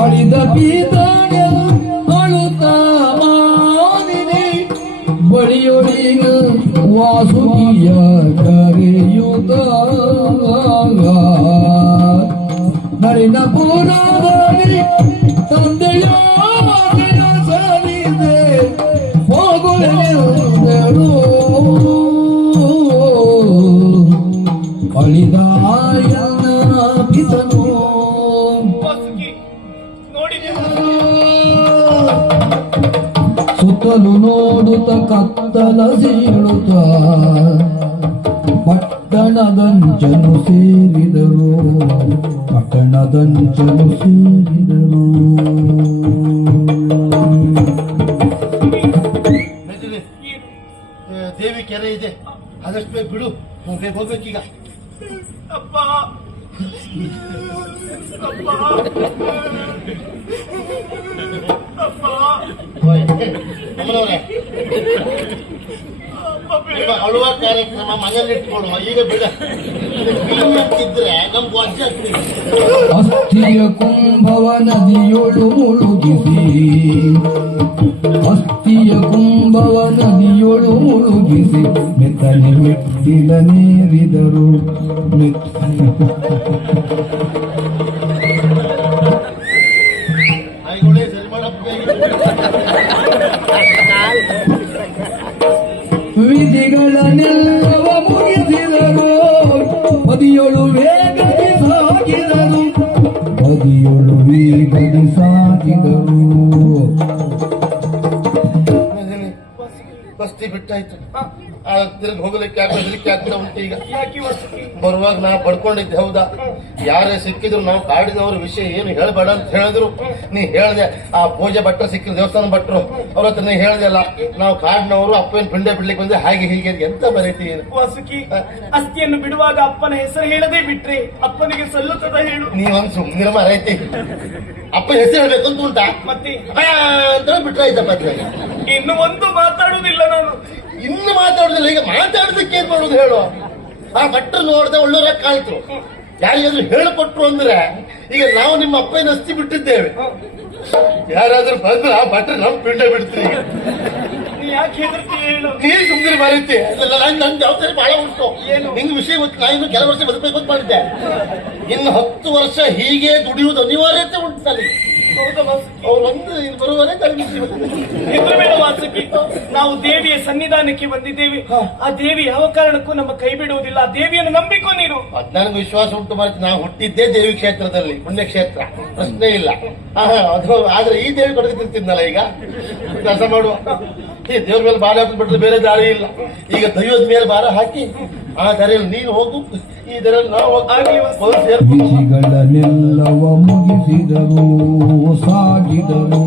ಅಳಿದ ಬೀದಾಗೆ ಅಳುತ್ತ ಮಾನಿನಿ ಬಳಿಯೊಳಿಗ ವಾಸುಕಿಯ ಕರೆಯುತ್ತ ನಳಿನ ಪುರಾಣದಲ್ಲಿ ತಂದೆಯ ನೋಡುತ್ತ ಕತ್ತಲ ಸೀಳುತ್ತ. ಪಟ್ಟಣದಂಚನು ಸೇರಿದರು. ಪಟ್ಟಣದಂಚನು ಸೇರಿದರು. ದೇವಿ ಕೆರೆ ಇದೆ. ಆದಷ್ಟು ಬೇಗ ಬಿಡು. ಬೇಗ ಹೋಗ್ಬೇಕೀಗ. ಅಪ್ಪ. ಅಪ್ಪ. ನಿಮ್ಮ ಅಳುವ ಕಾರ್ಯಕ್ರಮ ಮನೇಲಿ ಇಟ್ಕೊಳ್ಳುವ. ಈಗ ಬಿಡ. ಇದ್ರೆ ನಮ್ಗೆ ವಾಸಿ ಆಗ್ತೀವಿ ಅಸ್ಥಿಯ ಕುಂಭವ ನದಿಯೊಳು ಮುಳುಗಿಸಿ ಅಸ್ಥಿಯ ಕುಂಭವ ನದಿಯೊಳು ಮುಳುಗಿಸಿ ಮೆತ್ತನೆ ಮೆಟ್ಟಿಲ ನೀರಿದರು. ಮೆತ್ತನೆ ಮಾಡಪ್ಪ ವಿಧಿಗಳನ್ನೆಲ್ಲವ ಮುಗಿಸಿದರು. ಪದಿಯೊಳು ವೇಗದಿ ಸಾಗಿದರು. ಪದಿಯೊಳು ವೇಗದಿ ಸಾಗಿದರು. ಬಸ್ತಿ ಬಿಟ್ಟಾಯ್ತು. ಆ ತಿರುಗಿ ಹೋಗ್ಲಿಕ್ಕೆ ಯಾಕೆ ಹೆದರಿಕೆ ಆಗ್ತಾ ಉಂಟು ಈಗ. ಯಾಕೆ ಬರುವಾಗ ನಾ ಪಡ್ಕೊಂಡಿದ್ದೆ ಹೌದಾ? ಯಾರೇ ಸಿಕ್ಕಿದ್ರು ನಾವು ಕಾಡಿನವ್ರ ವಿಷಯ ಏನು ಹೇಳಬೇಡ ಅಂತ ಹೇಳಿದ್ರು. ನೀ ಹೇಳ್ದೆ ಆ ಪೂಜೆ ಭಟ್ರು ಸಿಕ್ಕಿದ್ರು ದೇವಸ್ಥಾನ ಭಟ್ರು ಅವ್ರ ಹತ್ರ ನೀ ಹೇಳ್ದೆ ಅಲ್ಲ ನಾವು ಕಾಡಿನವರು ಅಪ್ಪನ ಪಿಂಡೆ ಬಿಡ್ಲಿಕ್ಕೆ ಬಂದ್ರೆ ಹಾಗೆ ಹೀಗೆ ಎಂತ ಬರೀತಿ ವಾಸುಕಿ ಅಸ್ಥಿಯನ್ನು ಬಿಡುವಾಗ ಅಪ್ಪನ ಹೆಸರು ಹೇಳದೆ ಬಿಟ್ರಿ ಅಪ್ಪನಿಗೆ ಸಲ್ಲುತ್ತದ ಹೇಳು. ನೀವೊಂದು ಸುಮ್ಮನೆ ಮರೈತಿ. ಅಪ್ಪ ಹೆಸರು ಹೇಳಬೇಕು ಅಂತ ಉಂಟಾ? ಮತ್ತೆ? ಅಂತ ಬಿಟ್ರಾಯ್ತಪ್ಪ. ಇನ್ನು ಒಂದು ಮಾತಾಡುವುದಿಲ್ಲ ನಾನು. ಇನ್ನು ಮಾತಾಡುದಿಲ್ಲ ಈಗ ಮಾತಾಡೋದಕ್ಕೆ ಏನ್ ಮಾಡೋದು ಹೇಳು? ಆ ಭಟ್ರು ನೋಡ್ದೆ ಒಳ್ಳೆಯ ಕಾಯ್ತು ಯಾರಿಗಾದ್ರೂ ಹೇಳಿಕೊಟ್ರು ಅಂದ್ರೆ ಈಗ ನಾವು ನಿಮ್ಮ ಅಪ್ಪನ ಅಸ್ತಿ ಬಿಟ್ಟಿದ್ದೇವೆ. ಯಾರಾದ್ರೂ ಬಂದ್ರೆ ಆ ಬಟ್ಟೆ ನಮ್ ಪಿಂಡ ಬಿಡ್ತೀವಿ ನೀನ್ ಸುಮ್ಮನೆ ಬರೀತಿ ಅಲ್ಲ ನನ್ ನನ್ ಜವಾಬ್ದಾರಿ ಬಹಳ ಉಂಟು. ಏನು? ನಿಂಗೆ ವಿಷಯ ಗೊತ್ತು ನಾ ಇನ್ನು ಕೆಲವು ವರ್ಷ ಬದುಕಬೇಕು ಅಂತ ಮಾಡಿದ್ದೆ. ಇನ್ನು ಹತ್ತು ವರ್ಷ ಹೀಗೆ ದುಡಿಯುವುದು ಅನಿವಾರ್ಯತೆ ಉಂಟು ನನಗೆ. ಬರುವವರೆ ನಾವು ದೇವಿಯ ಸನ್ನಿಧಾನಕ್ಕೆ ಬಂದಿದ್ದೇವೆ. ಆ ದೇವಿ ಯಾವ ಕಾರಣಕ್ಕೂ ನಮ್ಮ ಕೈ ಬಿಡುವುದಿಲ್ಲ. ಆ ದೇವಿಯನ್ನು ನಂಬಿಕೊ ನೀನು. ನನಗೆ ವಿಶ್ವಾಸ ಉಂಟು ಮಾಡಿ ನಾವು ಹುಟ್ಟಿದ್ದೇ ದೇವಿ ಕ್ಷೇತ್ರದಲ್ಲಿ ಪುಣ್ಯಕ್ಷೇತ್ರ. ಪ್ರಶ್ನೆ ಇಲ್ಲ. ಅದು ಆದ್ರೆ ಈ ದೇವಿ ಕಡೆಗೆ ತಿಂತಿದ್ನಲ್ಲ ಈಗ? ಕೆಲಸ ಮಾಡುವ. ದೇವ್ರ ಮೇಲೆ ಭಾರ ಹಾಕಿ ಬಿಟ್ಟರೆ ಬೇರೆ ದಾರಿ ಇಲ್ಲ ಈಗ ದೈವದ ಮೇಲೆ ಭಾರ ಹಾಕಿ ಆ ದಾರಿಯಲ್ಲಿ ನೀನು ಹೋಗು ಈ ದಾರಿಯಲ್ಲಿ ನಾವು ಆಗ್ಲಿ ಹೋಗಿ ವಾಸು. ಸೇರ್ಕೊಂಡು ವಿಧಿಗಳನ್ನೆಲ್ಲವ ಮುಗಿಸಿದರು ಸಾಗಿದರು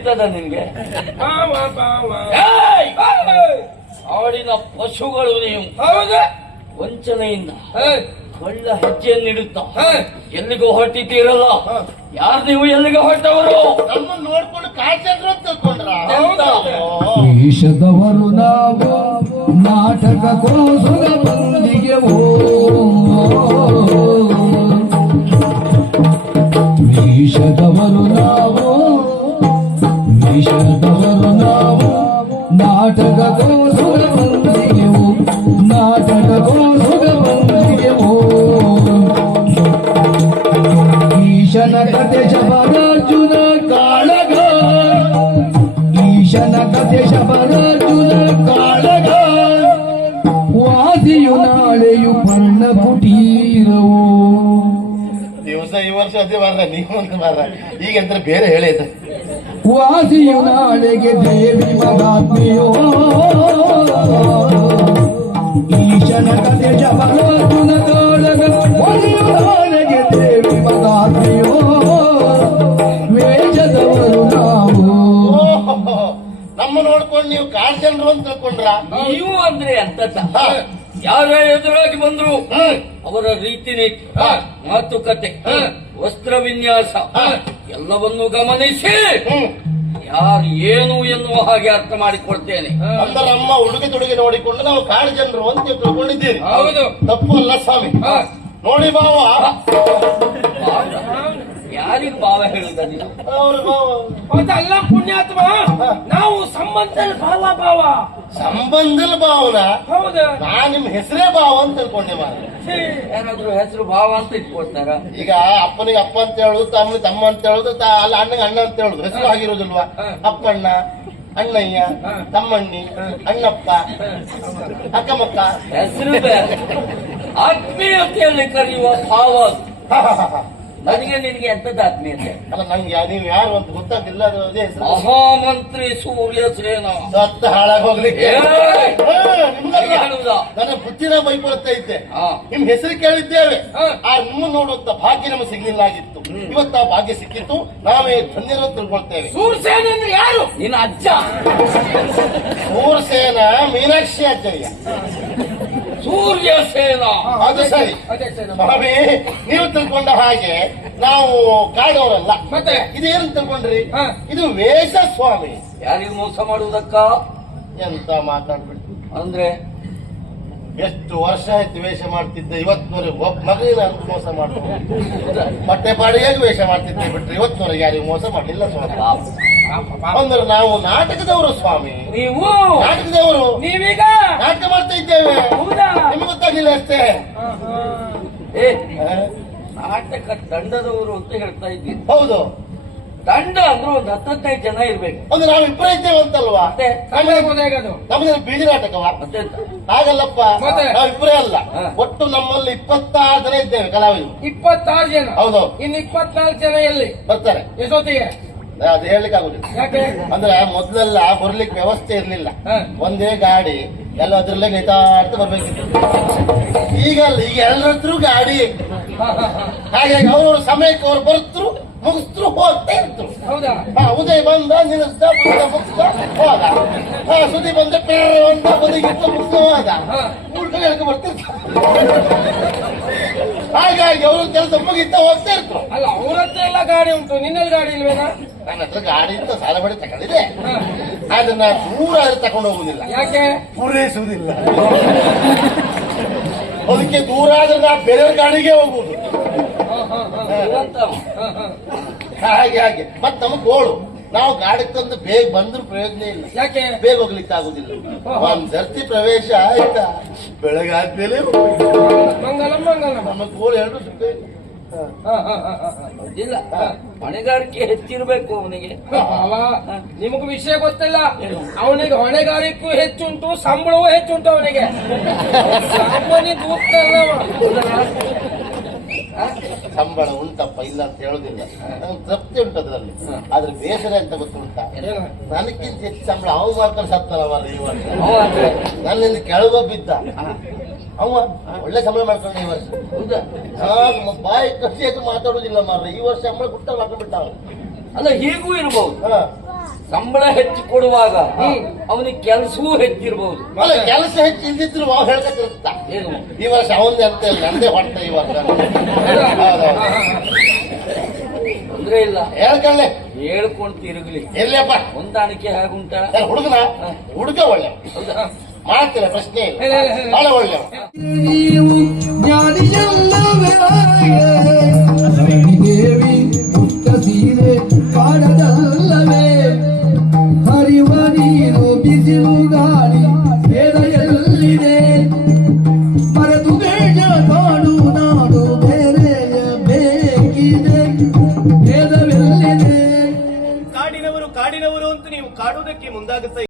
ಕಿವಿ ಅರಿತದ ನಿನ್ಗೆ ಆಡಿನ ಪಶುಗಳು ನೀವು. ಹೌದಾ. ವಂಚನೆಯಿಂದ ಒಳ್ಳೆ ಕಳ್ಳ ಹೆಜ್ಜೆಯನ್ನಿಡುತ್ತಾ ಹೇ ಎಲ್ಲಿಗೂ ಹೊರಟಿದ್ದೀರಲ್ಲ? ಯಾರು ನೀವು ಎಲ್ಲಿಗೆ ಹೊರಟವರು? ನಮ್ಮನ್ನು ನೋಡ್ಕೊಂಡು? ದೇಶದವರು ನಾವು ನಾಟಕ ಕೋಸುಗ ಓ ದೇಶದವರು ನಾವು ನಾಟಕ ಕೋಸುಗ ನಾಟಕ ಕೋಸುಗ ಕತೆ ಶಬರಾರ್ಜುನ ಕಾಳಗ ಈಶನ ಕತೆ ಶಬರಾರ್ಜುನ ಕಾಳಗ ವಾದಿಯು ನಾಳೆಯು ಪರ್ಣ ಕುಟೀರವು ದಿವಸ ಈ ವರ್ಷ ಅದೇ ಬಾರ ನೀವು ಬಾರ ಈಗ ಬೇರೆ ಹೇಳಿದ ವಾಸಿಯು ನಾಳೆಗೆ ದೇವಿ ಮಗಾತ್ಮೆಯೋ ಈಶನ ಕತೆ ಶಬರಾರ್ಜುನ ಕಾಳಗ ವಾಸಿಯು ನಾಳೆಗೆ ದೇವಿ ಮಗಾತ್ಮೆಯೋ ವೇಷದವರು ನಾವು. ನಮ್ಮ ನೋಡ್ಕೊಂಡು ನೀವು ಕಾಡ್ಜನ್ರು ಅಂತ ತಿಳ್ಕೊಂಡ್ರ? ನೀವು ಅಂದ್ರೆ ಅಂತ. ಯಾರೇ ಎದುರಾಗಿ ಬಂದ್ರು ಅವರ ರೀತಿ ನೀತಿ. ಮಾತುಕತೆ ಹಾ. ವಸ್ತ್ರ ವಿನ್ಯಾಸ. ಎಲ್ಲವನ್ನು ಗಮನಿಸಿ ಯಾರು ಏನು ಎನ್ನುವ ಹಾಗೆ ಅರ್ಥ ಮಾಡಿಕೊಳ್ತೇನೆ ಅಂದ್ರೆ ನಮ್ಮ ಉಡುಗೆ ತೊಡುಗೆ ನೋಡಿಕೊಂಡು ನಾವು ಕಾಡು ಜನರು ಅಂತ ತಿಳ್ಕೊಂಡಿದ್ದೇವೆ ಹೌದು. ತಪ್ಪು ಅಲ್ಲ ಸ್ವಾಮಿ. ನೋಡಿ ಬಾವ ಯಾರಿಗೆ ಭಾವ ಹೇಳಿದ ನೀನು? ಪುಣ್ಯಾತ್ಮ ನಾವು ಸಂಬಂಧದಲ್ಲಿ ಭಾವ ಭಾವ. ಸಂಬಂಧದ ಭಾವನ? ಹೌದು. ನಾ ನಿಮ್ ಹೆಸರೇ ಭಾವ ಅಂತ ತಿಳ್ಕೊಂಡೆ ಮಾರ ಏನಾದ್ರು ಹೆಸರು ಭಾವ ಅಂತ ಇಟ್ಕೊಳ್ತಾರ? ಈಗ ಅಪ್ಪನಿಗೆ ಅಪ್ಪ ಅಂತ ಹೇಳುದು ತಮ್ಮನಿಗೆ ತಮ್ಮ ಅಂತ ಹೇಳುದು ತ- ಅಲ್ಲ ಅಣ್ಣಗೆ ಅಣ್ಣ ಅಂತ ಹೇಳುದು. ಹೆಸರು ಆಗಿರೋದಿಲ್ವಾ ಅಪ್ಪಣ್ಣ ಅಣ್ಣಯ್ಯ ತಮ್ಮಣ್ಣಿ ಅಣ್ಣಪ್ಪ ಅಕ್ಕಮಕ್ಕ. ಹೆಸರು ಬೇರೆ. ಆತ್ಮೀಯತೆಯಲ್ಲಿ ಕರೆಯುವ ಭಾವ ಅದು. ನನಗೆ ನಿನಗೆ ಎಂತದ್ದು ಆತ್ಮೀಯತೆ? ಅಲ್ಲ ನಂಗೆ ನೀವು ಯಾರು ಅಂತ ಗೊತ್ತಾಗಿಲ್ಲ ಅದು ಅದೇ ಹೆಸರು. ಮಹಾಮಂತ್ರಿ ಸೂರ್ಯ ಸೇನ. ಸತ್ತ ಹಾಳಾಗಿ ಹೋಗ್ಲಿಕ್ಕೆ? ನನ್ನ ಬುದ್ಧಿನ ಬೈಕೊಳ್ತಾ ಇದ್ದೆ ಹಾ. ನಿಮ್ ಹೆಸರು ಕೇಳಿದ್ದೇವೆ. ಆ ನಿಮ್ಮ ನೋಡುವಂತ ಭಾಗ್ಯ ನಮಗೆ ಸಿಗ್ಲಿಲ್ಲ ಆಗಿತ್ತು. ಇವತ್ತ ಆ ಭಾಗ್ಯ ಸಿಕ್ಕಿತ್ತು. ನಾವೇ ಧನ್ಯರು ತಿಳ್ಕೊಳ್ತೇವೆ. ಸೂರ್ಸೇನ ಅಂದ್ರೆ ಯಾರು? ನಿನ್ನ ಅಜ್ಜ. ಸೂರ್ಸೇನ ಮೀನಾಕ್ಷಿ ಆಚಾರ್ಯ. ಸೂರ್ಯ ಸೇನಾ. ಅದು ಸರಿ. ಸ್ವಾಮಿ ನೀವು ತಿಳ್ಕೊಂಡ ಹಾಗೆ ನಾವು ಕಾಡೋರಲ್ಲ. ಮತ್ತೆ? ಇದೇನು ತಿಳ್ಕೊಂಡ್ರಿ? ಇದು ವೇಷ ಸ್ವಾಮಿ. ಯಾರಿಗೆ ಮೋಸ ಮಾಡುವುದಕ್ಕ? ಎಂತ ಮಾತಾಡ್ಬಿಟ್ಟು ಅಂದ್ರೆ? ಎಷ್ಟು ವರ್ಷ ಆಯ್ತು ವೇಷ ಮಾಡ್ತಿದ್ದೆ. ಇವತ್ತಿನವರೆಗೆ ಒಬ್ಬ ಮಗನ ಅಂತ ಮೋಸ ಮಾಡ್ತಾರೆ ಬಟ್ಟೆ ಪಾಡಿಯಾಗಿ ವೇಷ ಮಾಡ್ತಿದ್ದೆ ಬಿಟ್ರೆ ಇವತ್ತಿನವರೆಗೆ ಯಾರಿಗೂ ಮೋಸ ಮಾಡಲಿಲ್ಲ ಸ್ವಾಮಿ. ಅಂದ್ರೆ ನಾವು ನಾಟಕದವರು ಸ್ವಾಮಿ. ನೀವು? ನಾಟಕದವರು? ನೀವೀಗ ನಾಟಕ ಮಾಡ್ತಾ ಇದ್ದೇವೆ. ಹೌದಾ? ನಿಮ್ಗೆ ಗೊತ್ತಾಗಿಲ್ಲ ಅಷ್ಟೇ. ಏ? ನಾಟಕ ತಂಡದವರು ಅಂತ ಹೇಳ್ತಾ ಇದ್ದೀವಿ. ಹೌದು. ತಂಡ ಅಂದ್ರೆ ಒಂದು ಹತ್ತೈದು ಜನ ಇರ್ಬೇಕು. ಒಂದು ನಾವು ಇಬ್ಬರೇ ಇದ್ದೇವೆ ಅಂತಲ್ವಾ? ನಮ್ದು ಬೀದಿ ನಾಟಕವಾ? ಹಾಗಲ್ಲಪ್ಪ. ಮತ್ತೆ? ನಾವು ಇಬ್ಬರೇ ಅಲ್ಲ. ಒಟ್ಟು ನಮ್ಮಲ್ಲಿ ಇಪ್ಪತ್ತಾರು ಜನ ಇದ್ದೇವೆ ಕಲಾವಿದರು. ಇಪ್ಪತ್ತಾರು ಜನ? ಹೌದು. ಇನ್ನು ಇಪ್ಪತ್ನಾಲ್ಕು ಜನ ಎಲ್ಲಿ? ಬರ್ತಾರೆ. ಎಷ್ಟೊತ್ತಿಗೆ? ಅದು ಹೇಳಲಿಕ್ಕೆ ಆಗುದಿಲ್ಲ ಯಾಕೆ? ಅಂದ್ರೆ ಮೊದಲೆಲ್ಲ ಬರ್ಲಿಕ್ಕೆ ವ್ಯವಸ್ಥೆ ಇರ್ಲಿಲ್ಲ. ಹಾ. ಒಂದೇ ಗಾಡಿ ಎಲ್ಲ ಅದ್ರಲ್ಲೇ ನೇತಾಡ್ತಾ ಬರ್ಬೇಕಿತ್ತು. ಈಗ ಅಲ್ಲ ಈಗ ಎಲ್ಲರೂ ಗಾಡಿ. ಹಾಗಾಗಿ ಅವ್ರವ್ರ ಸಮಯಕ್ಕೆ ಅವ್ರು ಬರ್ತರು ಮುಗಿಸ್ತರು ಹೋಗ್ತಾ ಇರ್ತರು. ಉದಯ್ ಬಂದ ನಿಲ್ಲಿಸ್ದ ಮುಗಿದ ಮುಗಿಸ್ದ ಹೋದ. ಹಾ ಸುದ್ದಿ ಬಂದ ಪೇರ ಬಂದ ಬದಿಗಿತ್ತ ಹೋದ. ಹಾ. ಉಳ್ಕೊಂಡು ಹೇಳ್ಕೊ ಬರ್ತಿರ್ತಾರೆ ಹಾಗಾಗಿ ಅವರು ಕೆಲಸ ಮುಗಿತ ಹೋಗ್ತಾ ಇರ್ತರು. ಅಲ್ಲ ಅವ್ರ ಹತ್ರ ಎಲ್ಲ ಗಾಡಿ ಉಂಟು. ನಿನ್ನಲ್ಲಿ ಗಾಡಿ ಇಲ್ವೇನಾ? ನನ್ನ ಹತ್ರ ಗಾಡಿ ಅಂತ ಸಾಲ ಮಾಡಿ ತಗೊಂಡಿದೆ ಹಾ. ಆದ್ರೆ ನಾನು ದೂರ ತಕೊಂಡು ಹೋಗುದಿಲ್ಲ. ಯಾಕೆ? ಪೂರೈಸುವುದಿಲ್ಲ. ಅದಕ್ಕೆ ದೂರ ಆದ್ರೆ ನಾ ಬೇರೆಯವ್ರ ಗಾಡಿಗೆ ಹೋಗ್ಬೋದು. ಹಾಗೆ ಹಾಗೆ. ಮತ್ ನಮಗ್ ಗೋಳು. ನಾವು ಗಾಡಿ ತಂದು ಬೇಗ ಬಂದ್ರು ಪ್ರಯೋಜನ ಇಲ್ಲ. ಯಾಕೆ? ಬೇಗ ಹೋಗ್ಲಿಕ್ಕೆ ಆಗುದಿಲ್ಲ. ಒಂದ್ ಸರ್ತಿ ಪ್ರವೇಶ ಆಯ್ತಾ? ಬೆಳಗಾದ್ಮೇಲೆ ಮಂಗಲ ಮಂಗಲ. ನಮ್ಮ ಗೋಳು ಎರಡು. ಇಲ್ಲ ಹೊಣೆಗಾರಿಕೆ ಹೆಚ್ಚಿರ್ಬೇಕು ಅವನಿಗೆ. ಅವ ನಿಮಗೂ ವಿಷಯ ಗೊತ್ತಿಲ್ಲ. ಅವನಿಗೆ ಹೊಣೆಗಾರಿಕೆ ಹೆಚ್ಚುಂಟು ಸಂಬಳವೂ ಹೆಚ್ಚುಂಟು ಅವನಿಗೆ. ಸಾಮಾನ್ಯ ಸಂಬಳ ಉಂಟಪ್ಪ ಇಲ್ಲ ಅಂತ ಹೇಳುದಿಲ್ಲ. ತೃಪ್ತಿ ಉಂಟು ಅದರಲ್ಲಿ. ಆದ್ರೆ ಬೇಸರ ಅಂತ ಗೊತ್ತುಂಟ? ನನಕ್ಕಿಂತ ಹೆಚ್ಚು ಸಂಬಳ ಅವು ಮಾತ್ರ ಸತ್ತಲ್ಲ ಕೆಳಗೋ ವರ್ಷ ಅವ ಒಳ್ಳೆ ಸಂಬಳ ಮಾಡ್ತಾನೆ ಈ ವರ್ಷ. ಬಾಯಿ ಕಸಿಯಾಗಿ ಮಾತಾಡುದಿಲ್ಲ ಮಾರ್ರೆ ಈ ವರ್ಷ ಸಂಬಳ ಗುಟ್ಟ ಮಾಡ್ಕೊಂಡ್ಬಿಟ್ಟ ಅವನು ಅಲ್ಲ ಹೀಗೂ ಇರಬಹುದು. ಸಂಬಳ ಹೆಚ್ಚು ಕೊಡುವಾಗ ಅವನಿಗೆ ಕೆಲಸವೂ ಹೆಚ್ಚಿರಬಹುದು ಅಲ್ಲ ಕೆಲಸ ಹೆಚ್ಚು ಇಲ್ದಿದ್ರು ಅವ್ ಏನು? ಈ ವರ್ಷ ಅವನ್ ಅಂತ ಇಲ್ಲ ನಂದೇ ಹೊಟ್ಟೆ ಈ ವರ್ಷ. ತೊಂದ್ರೆ ಇಲ್ಲ. ಹೇಳ್ಕೊಳ್ಳೆ ಹೇಳ್ಕೊಂಡು ತಿರುಗ್ಲಿ. ಎಲ್ಲಪ್ಪ ಹೊಂದಾಣಿಕೆ ಹೇಗುಂಟ ಹುಡುಗನ? ಹುಡುಗ ಒಳ್ಳೆ. ಮಾಡ್ತೀರ ಪ್ರಶ್ನೆ. ಬಹಳ ಒಳ್ಳೆ